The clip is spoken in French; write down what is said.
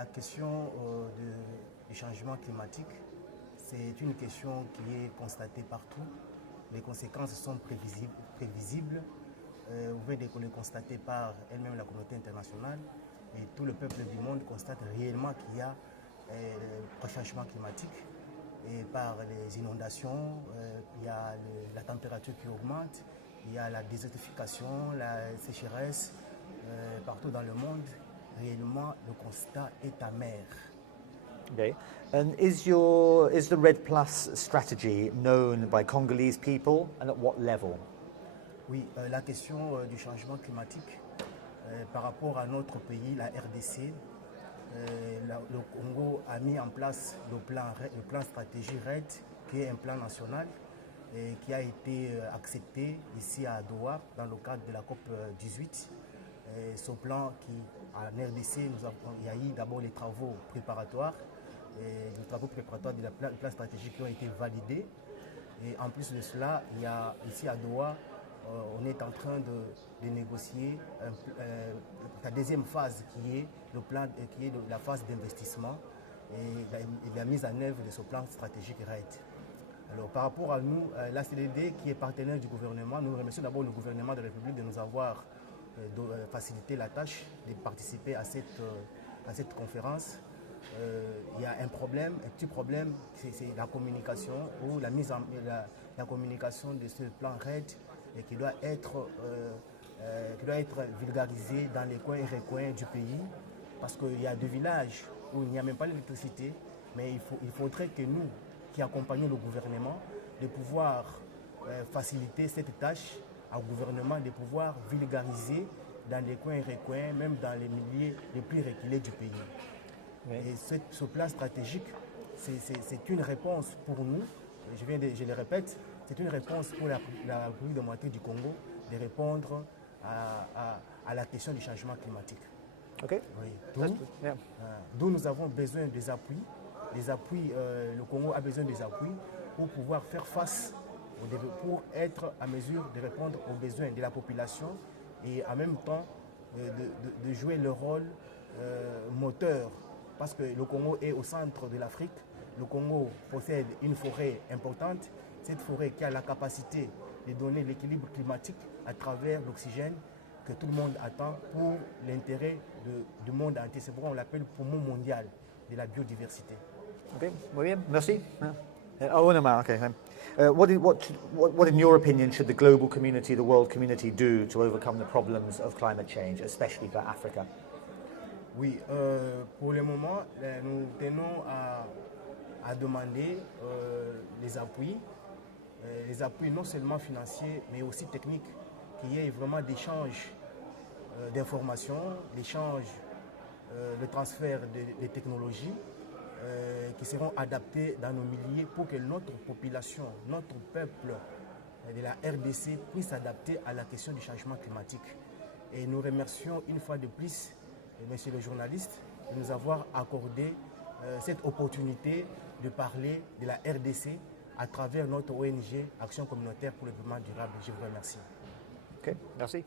La question du changement climatique, c'est une question qui est constatée partout. Les conséquences sont prévisibles. Vous pouvez les constater par elle-même la communauté internationale et tout le peuple du monde constate réellement qu'il y a un changement climatique et par les inondations, il y a la température qui augmente, il y a la désertification, la sécheresse partout dans le monde. Réellement, le constat est amer. Okay. And is the REDD Plus strategy known by Congolese people, and at what level? Oui, la question du changement climatique par rapport à notre pays, la RDC, le Congo a mis en place le plan stratégie REDD, qui est un plan national et qui a été accepté ici à Doha dans le cadre de la COP 18. Ce plan qui, en RDC, il y a eu d'abord les travaux préparatoires, du plan stratégique qui ont été validés. Et en plus de cela, il y a ici à Doha, on est en train de négocier la deuxième phase qui est la phase d'investissement et la mise en œuvre de ce plan stratégique REDD. Alors par rapport à nous, la CDD qui est partenaire du gouvernement, nous remercions d'abord le gouvernement de la République de nous avoir facilité la tâche de participer à cette conférence. Il y a un petit problème, c'est la communication ou la communication de ce plan REDD et qui doit être vulgarisé dans les coins et recoins du pays parce qu'il y a des villages où il n'y a même pas d'électricité, mais il faudrait que nous, qui accompagnons le gouvernement, de pouvoir faciliter cette tâche au gouvernement, de pouvoir vulgariser dans les coins et recoins, même dans les milieux les plus reculés du pays. Oui. Et ce plan stratégique, c'est une réponse pour nous, je le répète, c'est une réponse pour la République démocratique du Congo de répondre à la question du changement climatique. Okay. Oui. D'où nous avons besoin des appuis. Le Congo a besoin des appuis pour pouvoir faire face, pour être à mesure de répondre aux besoins de la population et en même temps de jouer le rôle moteur. Parce que le Congo est au centre de l'Afrique. Le Congo possède une forêt importante. Cette forêt qui a la capacité de donner l'équilibre climatique à travers l'oxygène que tout le monde attend pour l'intérêt du monde entier. C'est pourquoi on l'appelle poumon mondial de la biodiversité. Okay, muy bien, merci. Okay. What in your opinion should the global community, the world community do to overcome the problems of climate change, especially for Africa? Oui, pour le moment, nous tenons à demander les appuis non seulement financiers, mais aussi techniques, qu'il y ait vraiment d'échanges d'informations, le transfert de technologies qui seront adaptées dans nos milieux pour que notre population, notre peuple de la RDC puisse s'adapter à la question du changement climatique. Et nous remercions une fois de plus monsieur le journaliste de nous avoir accordé cette opportunité de parler de la RDC à travers notre ONG Action communautaire pour le développement durable. Je vous remercie. Ok, merci.